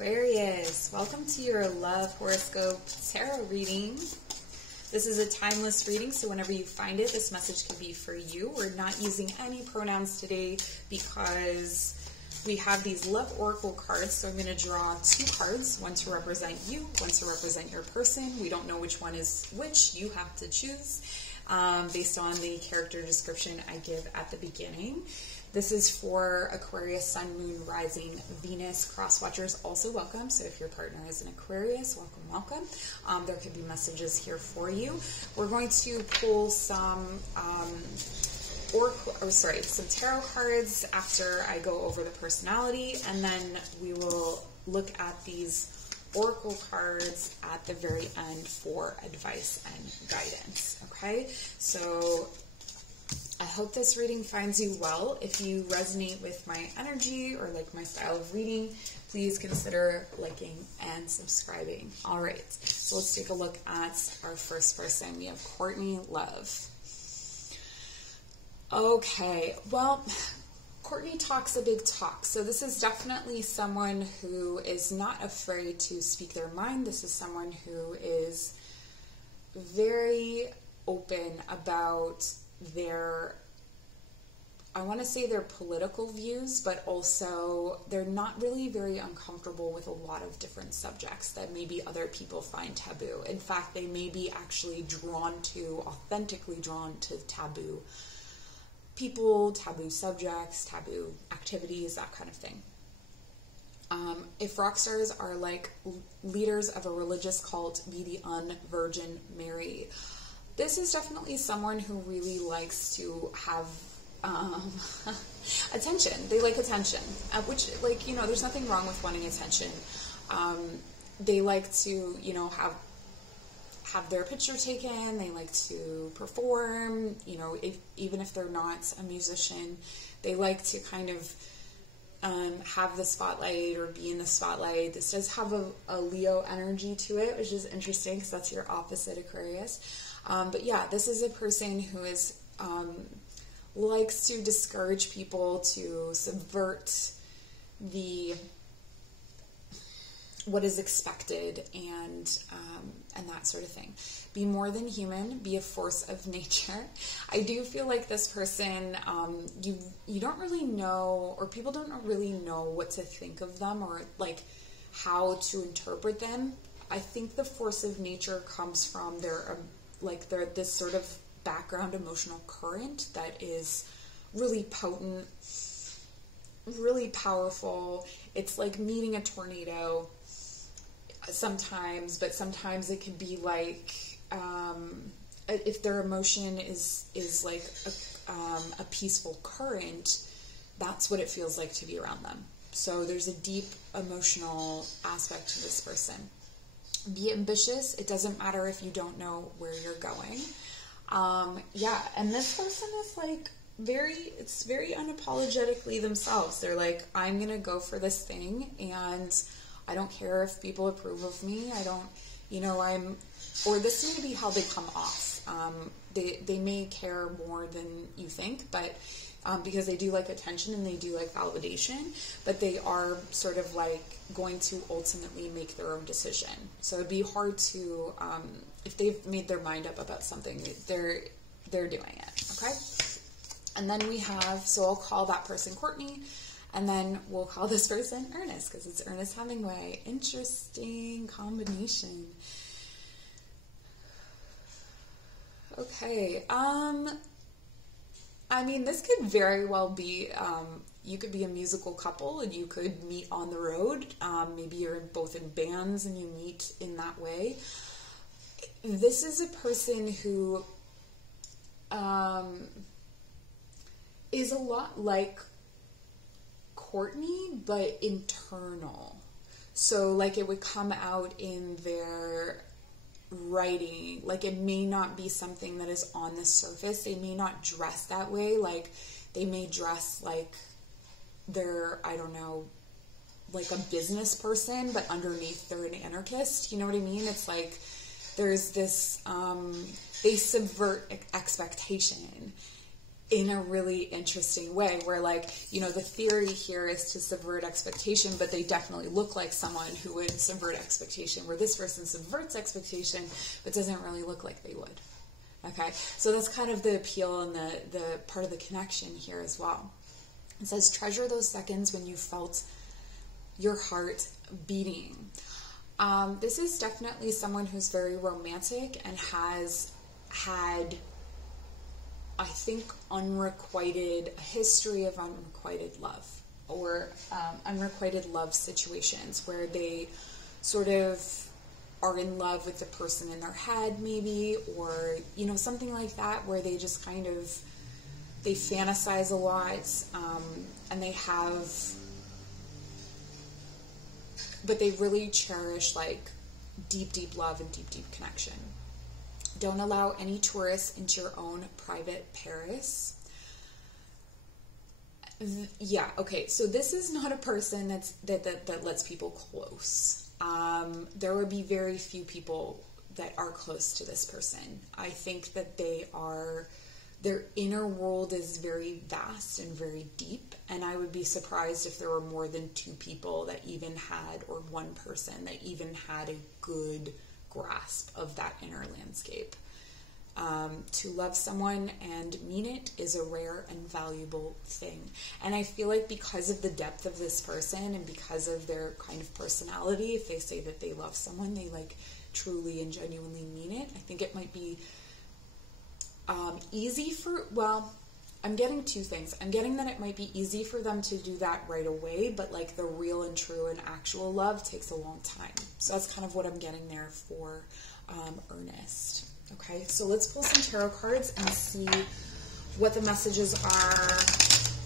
Aquarius, welcome to your love horoscope tarot reading. This is a timeless reading, so whenever you find it, this message could be for you. We're not using any pronouns today because we have these love oracle cards, so I'm going to draw two cards, one to represent you, one to represent your person. We don't know which one is which. You have to choose based on the character description I give at the beginning. This is for Aquarius Sun, Moon, Rising, Venus. Cross-watchers also welcome. So if your partner is an Aquarius, welcome. There could be messages here for you. We're going to pull some some tarot cards after I go over the personality, and then we will look at these oracle cards at the very end for advice and guidance. Okay, so I hope this reading finds you well. If you resonate with my energy or like my style of reading, please consider liking and subscribing. All right, so let's take a look at our first person. We have Courtney, love. Okay, well, Courtney talks a big talk. So this is definitely someone who is not afraid to speak their mind. This is someone who is very open about their, I want to say their political views, but also they're not really very uncomfortable with a lot of different subjects that maybe other people find taboo. In fact, they may be actually authentically drawn to taboo people, taboo subjects, taboo activities, that kind of thing. If rock stars are like leaders of a religious cult, be the unvirgin Mary. This is definitely someone who really likes to have attention. They like attention, which, like, you know, there's nothing wrong with wanting attention. They like to, you know, have their picture taken. They like to perform, you know, even if they're not a musician. They like to kind of have the spotlight or be in the spotlight. This does have a Leo energy to it, which is interesting because that's your opposite, Aquarius. But yeah, this is a person who is likes to discourage people, to subvert what is expected, and that sort of thing. Be more than human, be a force of nature. I do feel like this person, you don't really know, or people don't really know what to think of them, or like how to interpret them. I think the force of nature comes from their this sort of background emotional current that is really potent, really powerful. It's like meeting a tornado sometimes, but sometimes it can be like, if their emotion is like a peaceful current, that's what it feels like to be around them. So there's a deep emotional aspect to this person. Be ambitious. It doesn't matter if you don't know where you're going. Yeah, and this person is like very unapologetically themselves. They're like, I'm going to go for this thing, and I don't care if people approve of me. I don't, you know, or this may be how they come off. They may care more than you think, but because they do like attention and they do like validation, but they are sort of like going to ultimately make their own decision. So it'd be hard to, if they've made their mind up about something, they're doing it, okay? And then we have, so I'll call that person Courtney, and then we'll call this person Ernest, because it's Ernest Hemingway. Interesting combination. Okay, I mean, this could very well be, you could be a musical couple and you could meet on the road. Maybe you're both in bands and you meet in that way. This is a person who is a lot like Courtney, but internal. So like it would come out in their writing. Like it may not be something that is on the surface. They may not dress that way. Like they may dress like they're, I don't know, like a business person, but underneath they're an anarchist. You know what I mean? It's like there's this, they subvert expectation. in a really interesting way, where like, you know, the theory here is to subvert expectation, but they definitely look like someone who would subvert expectation, where this person subverts expectation, but doesn't really look like they would. Okay, so that's kind of the appeal and the part of the connection here as well. It says, treasure those seconds when you felt your heart beating. This is definitely someone who's very romantic and has had, I think, a history of unrequited love, or unrequited love situations where they sort of are in love with the person in their head, maybe, or, you know, something like that, where they just kind of, they fantasize a lot, and they have, but they really cherish like deep, deep love and deep, deep connection. Don't allow any tourists into your own private Paris. Yeah, okay, so this is not a person that lets people close. There would be very few people that are close to this person. I think that their inner world is very vast and very deep, and I would be surprised if there were more than 2 people that even had, or 1 person that even had a good grasp of that inner landscape. To love someone and mean it is a rare and valuable thing. And I feel like because of the depth of this person and because of their kind of personality, if they say that they love someone, they like truly and genuinely mean it. I think it might be easy for, well, I'm getting 2 things. I'm getting that it might be easy for them to do that right away, but like the real and true and actual love takes a long time. So that's kind of what I'm getting there for Ernest. Okay, so let's pull some tarot cards and see what the messages are,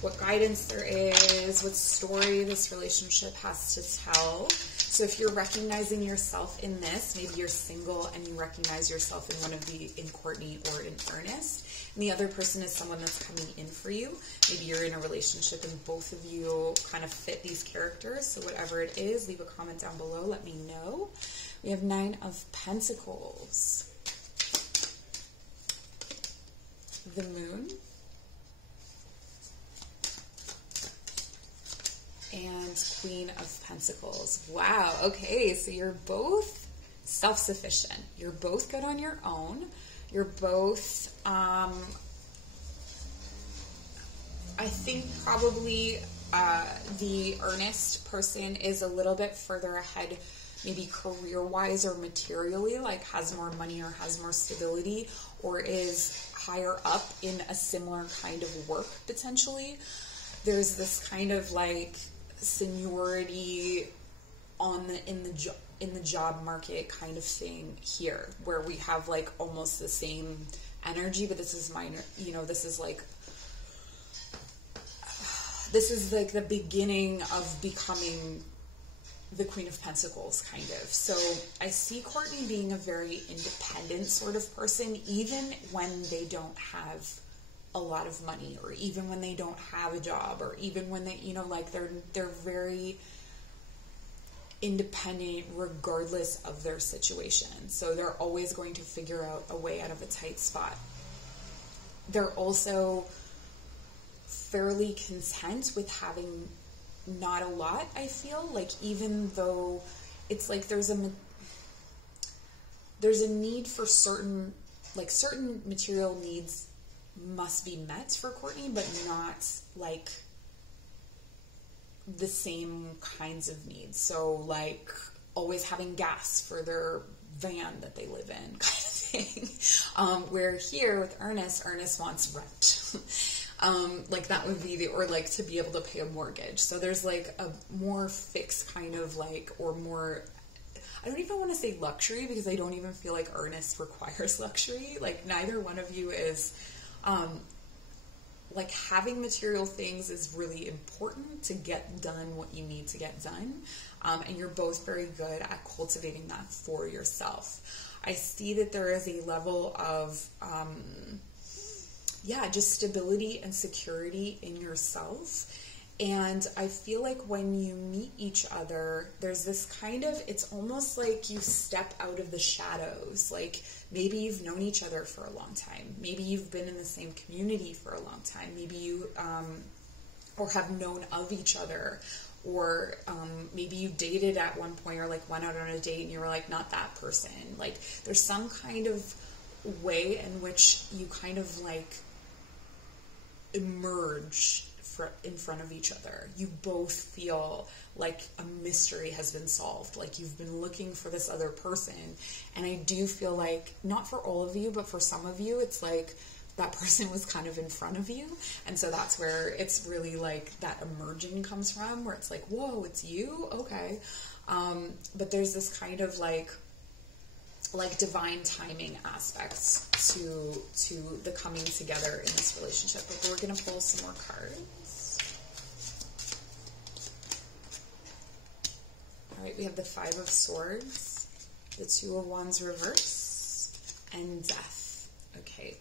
what guidance there is, what story this relationship has to tell. So if you're recognizing yourself in this, maybe you're single and you recognize yourself in Courtney or in Ernest, and the other person is someone that's coming in for you. Maybe you're in a relationship and both of you kind of fit these characters. So whatever it is, leave a comment down below. Let me know. We have 9 of Pentacles. The Moon. And Queen of Pentacles. Wow, okay, so you're both self-sufficient. You're both good on your own. You're both, I think probably the Ernest person is a little bit further ahead, maybe career-wise or materially, like has more money or has more stability, or is higher up in a similar kind of work potentially. There's this kind of like seniority in the job market kind of thing here, where we have like almost the same energy, but this is minor, you know, this is like the beginning of becoming the Queen of Pentacles, kind of. So I see Courtney being a very independent sort of person, even when they don't have a lot of money, or even when they don't have a job, or even when they, you know, like they're very independent regardless of their situation. So they're always going to figure out a way out of a tight spot. They're also fairly content with having not a lot, I feel like, even though it's like there's a need for certain material needs must be met for Courtney, but not like the same kinds of needs. So like always having gas for their van that they live in, kind of thing. Where here with Ernest wants rent. Like that would be or like to be able to pay a mortgage. So there's like a more fixed kind of like, or more, I don't even want to say luxury, because I don't even feel like Ernest requires luxury. Like neither one of you is, like having material things is really important to get done what you need to get done. And you're both very good at cultivating that for yourself. I see that there is a level of, just stability and security in yourself. And I feel like when you meet each other, there's this kind of, it's almost like you step out of the shadows. Like maybe you've known each other for a long time. Maybe you've been in the same community for a long time. Maybe you, or have known of each other. Or maybe you dated at one point or like went out on a date and you were like, not that person. Like there's some kind of way in which you kind of like emerge in front of each other. You both feel like a mystery has been solved, like you've been looking for this other person. And I do feel like, not for all of you, but for some of you, it's like that person was kind of in front of you. And so that's where it's really like that emerging comes from, where it's like, whoa, it's you? Okay. But there's this kind of like divine timing aspects to the coming together in this relationship. But we're going to pull some more cards. All right, we have the Five of Swords, the Two of Wands reversed, and Death. Okay.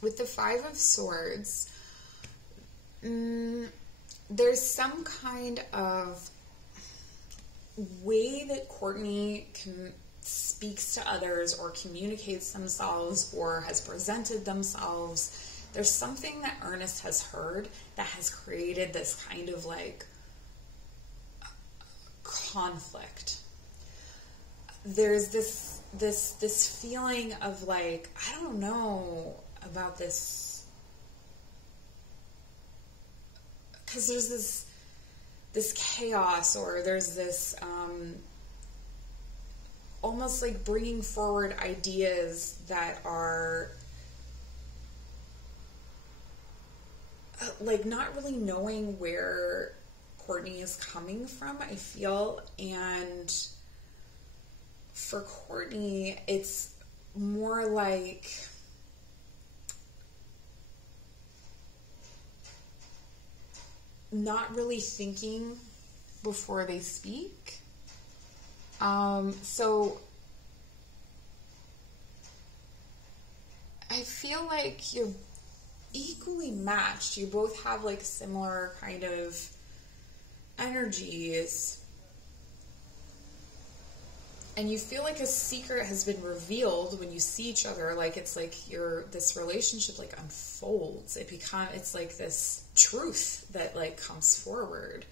With the Five of Swords, there's some kind of way that Courtney speaks to others or communicates themselves or has presented themselves. There's something that Ernest has heard that has created this kind of like conflict. There's this feeling of like, I don't know about this, because there's this chaos, or there's this almost like bringing forward ideas that are like not really knowing where Courtney is coming from, I feel. And for Courtney, it's more like not really thinking before they speak. So I feel like you're equally matched. You both have like similar kind of energies. And you feel like a secret has been revealed when you see each other. Like it's like this relationship like unfolds. It's like this truth that like comes forward.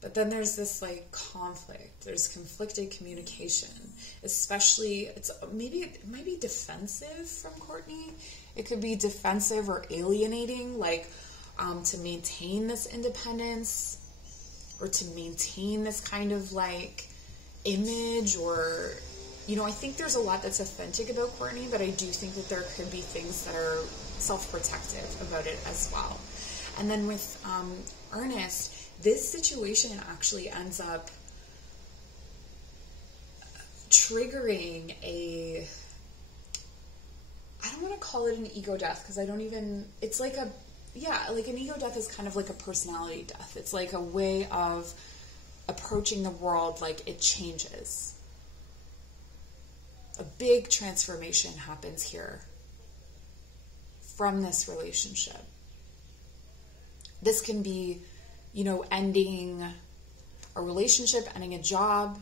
But then there's this like conflict. There's conflicted communication. Especially it might be defensive from Courtney. It could be defensive or alienating, like to maintain this independence or to maintain this kind of like image, or, you know, I think there's a lot that's authentic about Courtney, but I do think that there could be things that are self-protective about it as well. And then with Ernest, this situation actually ends up triggering I don't want to call it an ego death, because I don't even, it's like an ego death is kind of like a personality death. It's like a way of approaching the world, like it changes. A big transformation happens here from this relationship. This can be, you know, ending a relationship, ending a job.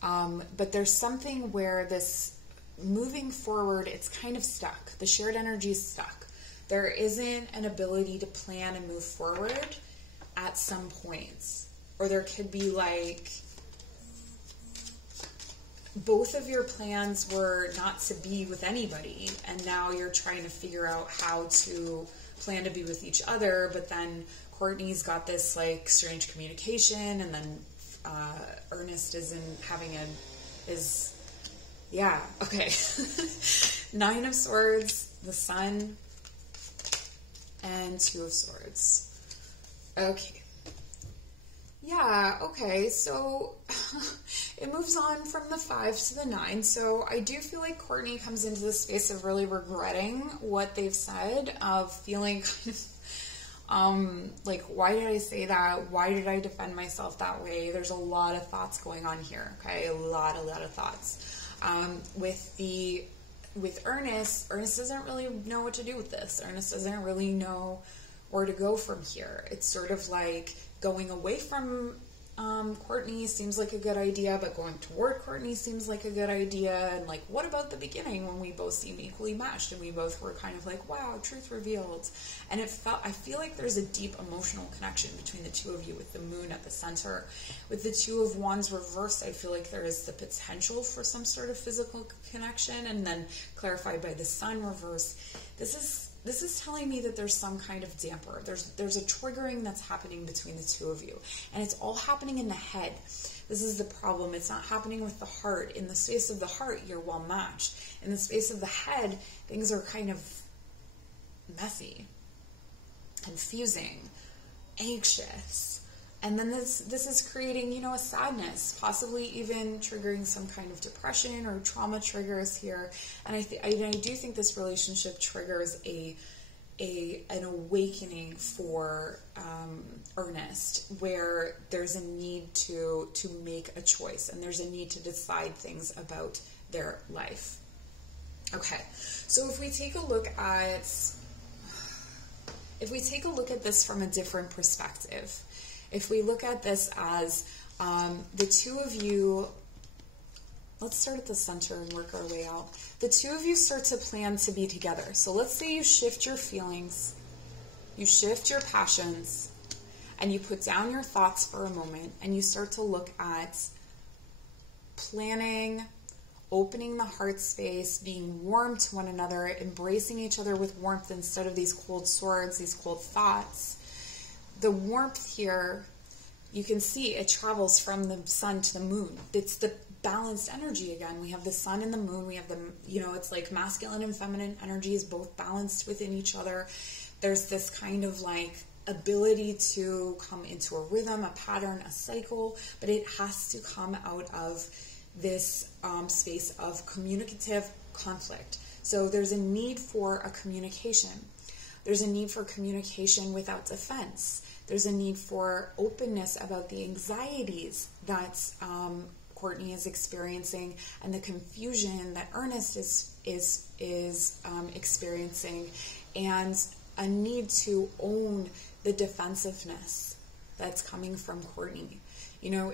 But there's something where this moving forward, it's kind of stuck. The shared energy is stuck. There isn't an ability to plan and move forward at some points. Or there could be like, both of your plans were not to be with anybody, and now you're trying to figure out how to plan to be with each other, but then Courtney's got this like strange communication, and then Ernest okay. Nine of Swords, the Sun, and Two of Swords. Okay. Yeah, okay, so it moves on from the 5 to the 9. So I do feel like Courtney comes into this space of really regretting what they've said, of feeling kind of like, why did I say that? Why did I defend myself that way? There's a lot of thoughts going on here, okay? A lot of thoughts. With the with Ernest doesn't really know what to do with this. Ernest doesn't really know where to go from here. It's sort of like going away from Courtney seems like a good idea, but going toward Courtney seems like a good idea. And like, what about the beginning when we both seem equally matched and we both were kind of like, wow, truth revealed. And I feel like there's a deep emotional connection between the two of you with the moon at the center. With the Two of Wands reversed, I feel like there is the potential for some sort of physical connection, and then clarified by the Sun reverse. This is telling me that there's some kind of damper. There's a triggering that's happening between the two of you. And it's all happening in the head. This is the problem. It's not happening with the heart. In the space of the heart, you're well matched. In the space of the head, things are kind of messy, confusing, anxious. And then this is creating, you know, a sadness, possibly even triggering some kind of depression or trauma triggers here. And I do think this relationship triggers an awakening for Ernest, where there's a need to make a choice, and there's a need to decide things about their life. Okay, so if we take a look at this from a different perspective, if we look at this as the two of you, let's start at the center and work our way out. The two of you start to plan to be together. So let's say you shift your feelings, you shift your passions, and you put down your thoughts for a moment, and you start to look at planning, opening the heart space, being warm to one another, embracing each other with warmth instead of these cold swords, these cold thoughts. The warmth here, you can see it travels from the Sun to the moon. It's the balanced energy again. We have the Sun and the moon. We have the, you know, it's like masculine and feminine energies both balanced within each other. There's this kind of like ability to come into a rhythm, a pattern, a cycle, but it has to come out of this space of communicative conflict. So there's a need for a communication. There's a need for communication without defense. There's a need for openness about the anxieties that Courtney is experiencing and the confusion that Ernest is experiencing, and a need to own the defensiveness that's coming from Courtney. You know,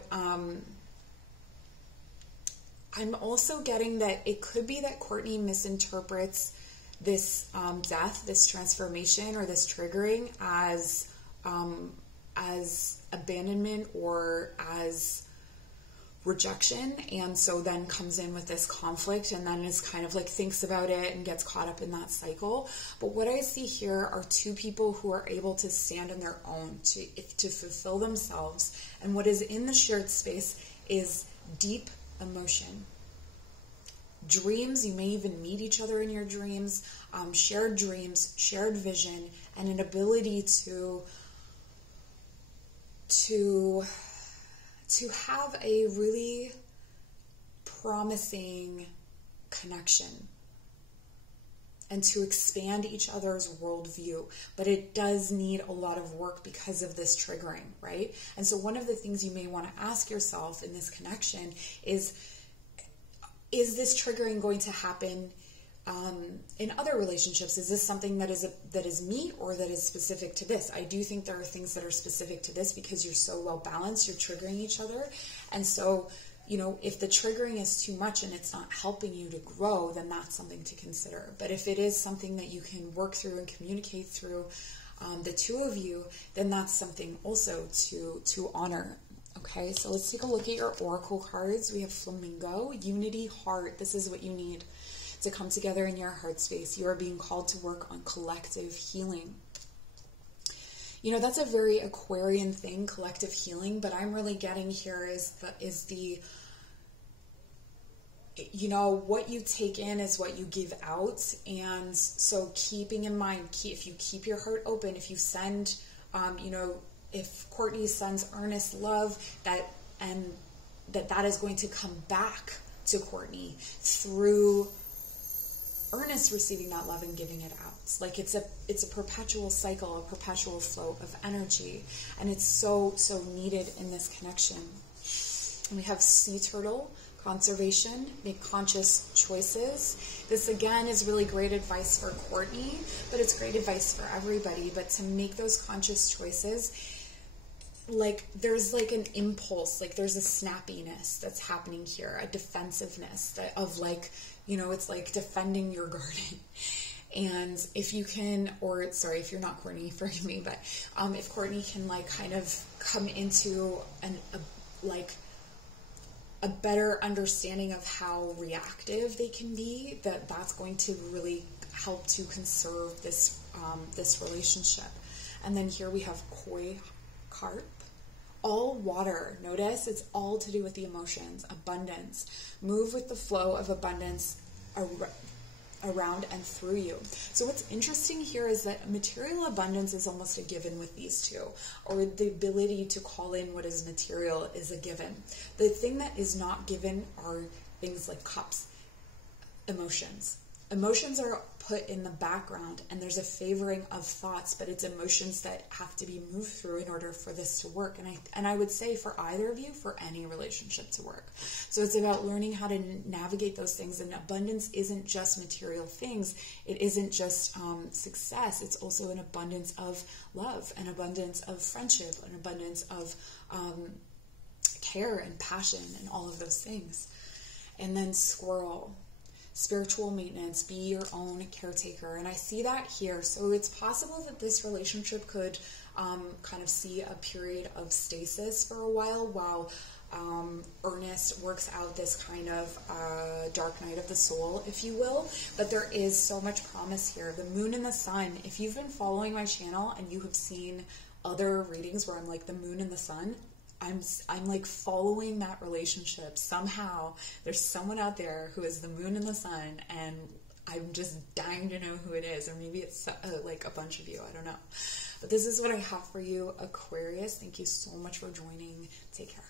I'm also getting that it could be that Courtney misinterprets this death, this transformation, or this triggering as abandonment or as rejection, and so then comes in with this conflict and then is kind of like thinks about it and gets caught up in that cycle. But what I see here are two people who are able to stand on their own to fulfill themselves, and what is in the shared space is deep emotion. Dreams, you may even meet each other in your dreams, shared dreams, shared vision, and an ability to have a really promising connection and to expand each other's worldview. But it does need a lot of work because of this triggering, right? And so one of the things you may want to ask yourself in this connection is this triggering going to happen in other relationships? Is this something that is me, or that is specific to this? I do think there are things that are specific to this because you're so well balanced, you're triggering each other. And so, you know, if the triggering is too much and it's not helping you to grow, then that's something to consider. But if it is something that you can work through and communicate through, the two of you, then that's something also to honor. Okay, so let's take a look at your oracle cards. We have Flamingo, Unity, Heart. This is what you need to come together in your heart space. You are being called to work on collective healing. You know, that's a very Aquarian thing, collective healing, but I'm really getting here is the you know, what you take in is what you give out. And so keeping in mind, if you keep your heart open, if you send, you know, if Courtney sends Ernest love, that is going to come back to Courtney through Ernest receiving that love and giving it out. Like it's a perpetual cycle, a perpetual flow of energy, and it's so needed in this connection. And we have Sea Turtle, Conservation, make conscious choices. This again is really great advice for Courtney, but it's great advice for everybody. But to make those conscious choices, like there's like an impulse, like there's a snappiness that's happening here, a defensiveness of like, you know, it's like defending your garden. And if you can, or sorry, if you're not Courtney, forgive me, but if Courtney can like kind of come into a better understanding of how reactive they can be, that's going to really help to conserve this this relationship. And then here we have koi carp, all water. Notice it's all to do with the emotions, abundance. Move with the flow of abundance around and through you. So what's interesting here is that material abundance is almost a given with these two, or the ability to call in what is material is a given. The thing that is not given are things like cups, emotions. Emotions are put in the background, and there's a favoring of thoughts, but it's emotions that have to be moved through in order for this to work. And I would say for either of you, for any relationship to work. So it's about learning how to navigate those things. And abundance isn't just material things. It isn't just success. It's also an abundance of love, an abundance of friendship, an abundance of care and passion and all of those things. And then squirrel. Spiritual maintenance, be your own caretaker. And I see that here. So it's possible that this relationship could kind of see a period of stasis for a while Ernest works out this kind of dark night of the soul, if you will. But there is so much promise here. The moon and the sun. If you've been following my channel and you have seen other readings where I'm like the moon and the sun, I'm like following that relationship. Somehow there's someone out there who is the moon and the sun, and I'm just dying to know who it is. Or maybe it's like a bunch of you, I don't know. But this is what I have for you, Aquarius. Thank you so much for joining. Take care.